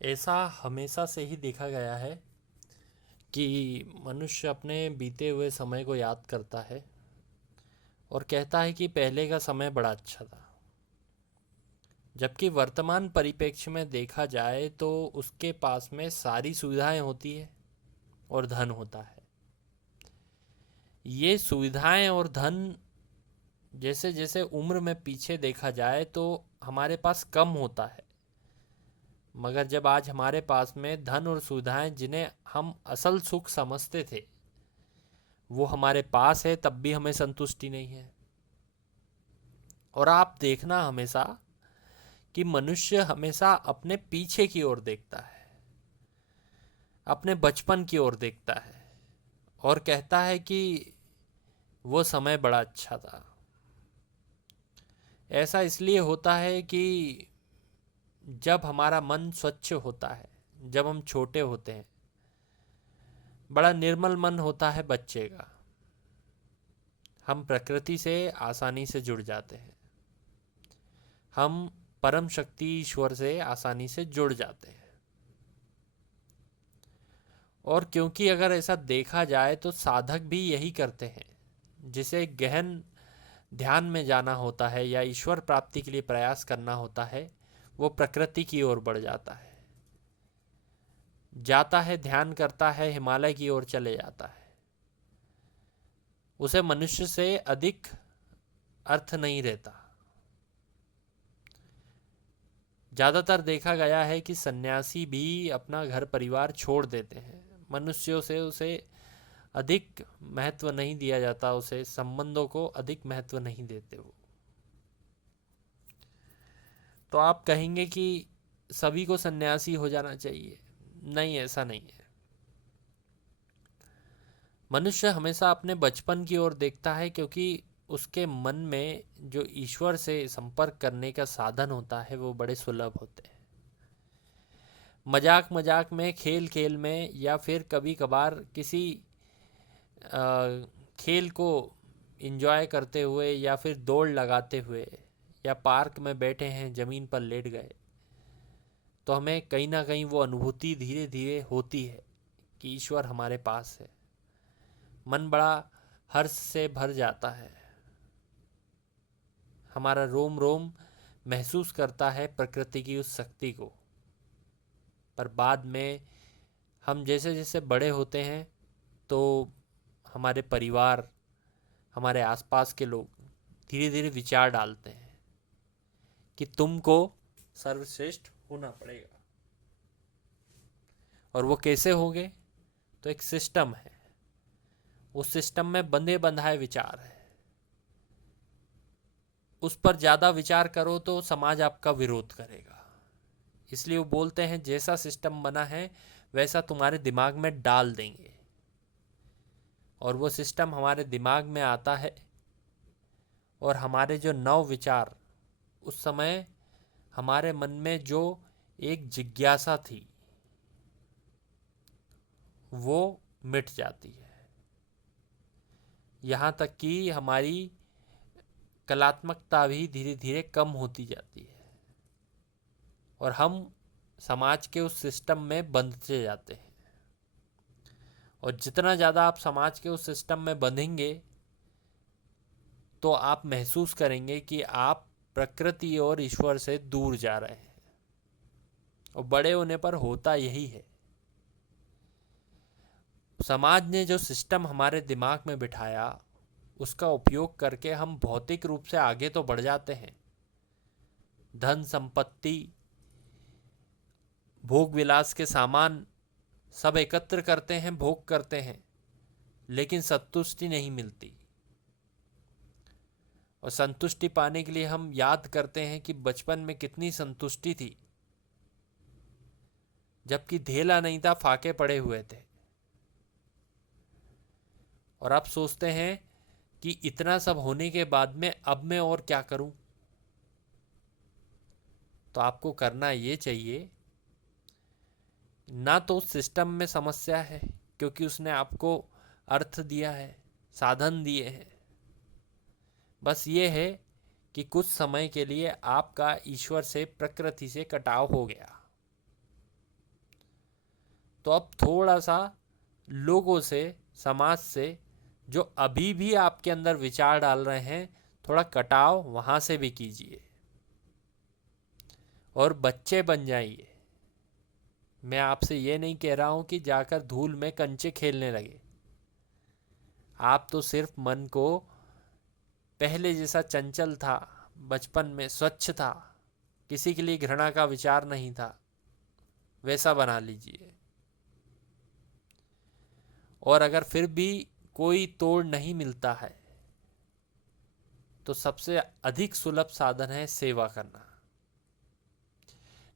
ऐसा हमेशा से ही देखा गया है कि मनुष्य अपने बीते हुए समय को याद करता है और कहता है कि पहले का समय बड़ा अच्छा था। जबकि वर्तमान परिप्रेक्ष्य में देखा जाए तो उसके पास में सारी सुविधाएं होती है और धन होता है। ये सुविधाएं और धन जैसे जैसे उम्र में पीछे देखा जाए तो हमारे पास कम होता है। मगर जब आज हमारे पास में धन और सुविधाएं जिन्हें हम असल सुख समझते थे वो हमारे पास है, तब भी हमें संतुष्टि नहीं है। और आप देखना हमेशा कि मनुष्य हमेशा अपने पीछे की ओर देखता है, अपने बचपन की ओर देखता है और कहता है कि वो समय बड़ा अच्छा था। ऐसा इसलिए होता है कि जब हमारा मन स्वच्छ होता है, जब हम छोटे होते हैं, बड़ा निर्मल मन होता है बच्चे का, हम प्रकृति से आसानी से जुड़ जाते हैं, हम परम शक्ति ईश्वर से आसानी से जुड़ जाते हैं। और क्योंकि अगर ऐसा देखा जाए तो साधक भी यही करते हैं। जिसे गहन ध्यान में जाना होता है या ईश्वर प्राप्ति के लिए प्रयास करना होता है, वो प्रकृति की ओर बढ़ जाता है, ध्यान करता है, हिमालय की ओर चले जाता है। उसे मनुष्य से अधिक अर्थ नहीं रहता। ज़्यादातर देखा गया है कि सन्यासी भी अपना घर परिवार छोड़ देते हैं। मनुष्यों से उसे अधिक महत्व नहीं दिया जाता, उसे संबंधों को अधिक महत्व नहीं देते वो। तो आप कहेंगे कि सभी को सन्यासी हो जाना चाहिए। नहीं, ऐसा नहीं है। मनुष्य हमेशा अपने बचपन की ओर देखता है क्योंकि उसके मन में जो ईश्वर से संपर्क करने का साधन होता है वो बड़े सुलभ होते हैं। मजाक मजाक में, खेल खेल में, या फिर कभी कभार किसी खेल को एंजॉय करते हुए या फिर दौड़ लगाते हुए या पार्क में बैठे हैं, ज़मीन पर लेट गए, तो हमें कहीं ना कहीं वो अनुभूति धीरे धीरे होती है कि ईश्वर हमारे पास है। मन बड़ा हर्ष से भर जाता है, हमारा रोम रोम महसूस करता है प्रकृति की उस शक्ति को। पर बाद में हम जैसे जैसे बड़े होते हैं तो हमारे परिवार, हमारे आसपास के लोग धीरे धीरे विचार डालते हैं कि तुमको सर्वश्रेष्ठ होना पड़ेगा। और वो कैसे होंगे? तो एक सिस्टम है, उस सिस्टम में बंधे बंधाए विचार है। उस पर ज़्यादा विचार करो तो समाज आपका विरोध करेगा। इसलिए वो बोलते हैं जैसा सिस्टम बना है वैसा तुम्हारे दिमाग में डाल देंगे। और वो सिस्टम हमारे दिमाग में आता है और हमारे जो नव विचार, उस समय हमारे मन में जो एक जिज्ञासा थी वो मिट जाती है। यहाँ तक कि हमारी कलात्मकता भी धीरे धीरे कम होती जाती है और हम समाज के उस सिस्टम में बंधते जाते हैं। और जितना ज़्यादा आप समाज के उस सिस्टम में बंधेंगे तो आप महसूस करेंगे कि आप प्रकृति और ईश्वर से दूर जा रहे हैं। और बड़े होने पर होता यही है। समाज ने जो सिस्टम हमारे दिमाग में बिठाया उसका उपयोग करके हम भौतिक रूप से आगे तो बढ़ जाते हैं, धन संपत्ति, भोग विलास के सामान सब एकत्र करते हैं, भोग करते हैं, लेकिन संतुष्टि नहीं मिलती। और संतुष्टि पाने के लिए हम याद करते हैं कि बचपन में कितनी संतुष्टि थी, जबकि धेला नहीं था, फाके पड़े हुए थे। और आप सोचते हैं कि इतना सब होने के बाद में अब मैं और क्या करूं? तो आपको करना ये चाहिए, ना तो सिस्टम में समस्या है क्योंकि उसने आपको अर्थ दिया है, साधन दिए हैं। बस ये है कि कुछ समय के लिए आपका ईश्वर से, प्रकृति से कटाव हो गया। तो अब थोड़ा सा लोगों से, समाज से जो अभी भी आपके अंदर विचार डाल रहे हैं, थोड़ा कटाव वहाँ से भी कीजिए और बच्चे बन जाइए। मैं आपसे ये नहीं कह रहा हूँ कि जाकर धूल में कंचे खेलने लगे। आप तो सिर्फ मन को पहले जैसा चंचल था, बचपन में स्वच्छ था, किसी के लिए घृणा का विचार नहीं था, वैसा बना लीजिए। और अगर फिर भी कोई तोड़ नहीं मिलता है तो सबसे अधिक सुलभ साधन है सेवा करना।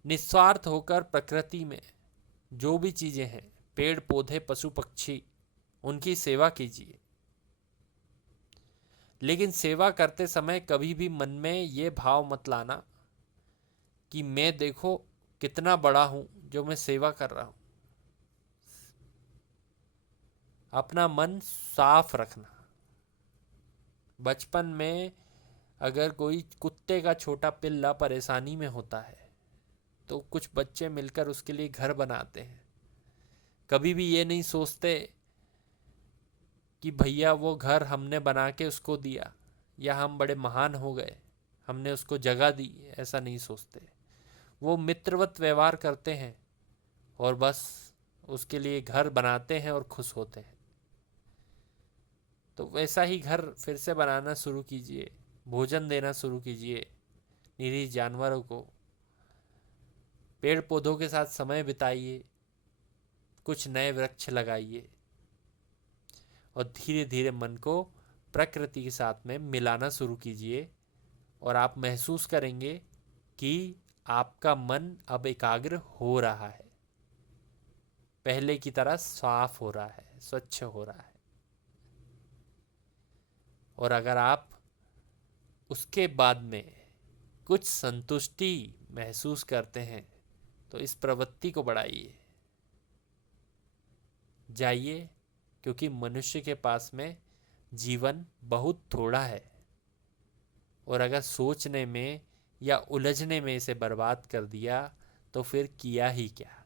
निस्वार्थ होकर प्रकृति में जो भी चीजें हैं, पेड़ पौधे पशु पक्षी, उनकी सेवा कीजिए। लेकिन सेवा करते समय कभी भी मन में ये भाव मत लाना कि मैं देखो कितना बड़ा हूं जो मैं सेवा कर रहा हूं। अपना मन साफ रखना। बचपन में अगर कोई कुत्ते का छोटा पिल्ला परेशानी में होता है तो कुछ बच्चे मिलकर उसके लिए घर बनाते हैं। कभी भी ये नहीं सोचते कि भैया वो घर हमने बना के उसको दिया या हम बड़े महान हो गए, हमने उसको जगह दी, ऐसा नहीं सोचते। वो मित्रवत व्यवहार करते हैं और बस उसके लिए घर बनाते हैं और खुश होते हैं। तो वैसा ही घर फिर से बनाना शुरू कीजिए, भोजन देना शुरू कीजिए निरीह जानवरों को, पेड़ पौधों के साथ समय बिताइए, कुछ नए वृक्ष लगाइए और धीरे धीरे मन को प्रकृति के साथ में मिलाना शुरू कीजिए। और आप महसूस करेंगे कि आपका मन अब एकाग्र हो रहा है, पहले की तरह साफ हो रहा है, स्वच्छ हो रहा है। और अगर आप उसके बाद में कुछ संतुष्टि महसूस करते हैं तो इस प्रवृत्ति को बढ़ाइए, जाइए, क्योंकि मनुष्य के पास में जीवन बहुत थोड़ा है और अगर सोचने में या उलझने में इसे बर्बाद कर दिया तो फिर किया ही क्या।